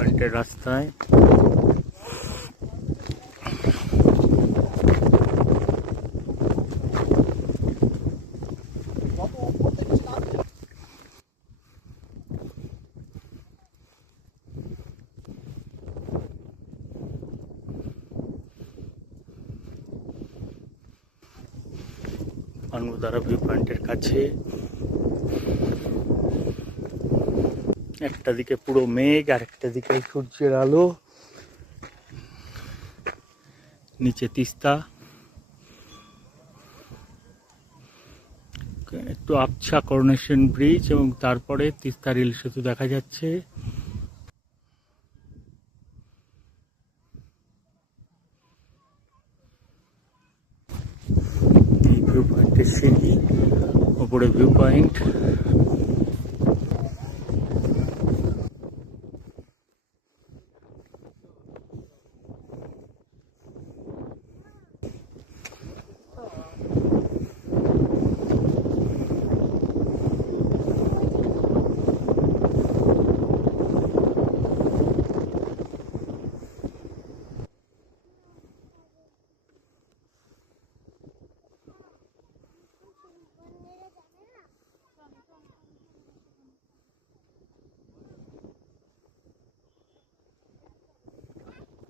পয়েন্টের রাস্তায়। পানগুদারা ভিউ পয়েন্টের কাছে। একটা দিকে পুরো মেঘ আর একটা দিকে সূর্যের আলো, নিচে তিস্তা, একটু আবছা করোনেশন ব্রিজ এবং তারপরে তিস্তা রেল সেতু দেখা যাচ্ছে। এই ভিউ পয়েন্টের সিঁড়ি, ওপরে ভিউ পয়েন্ট।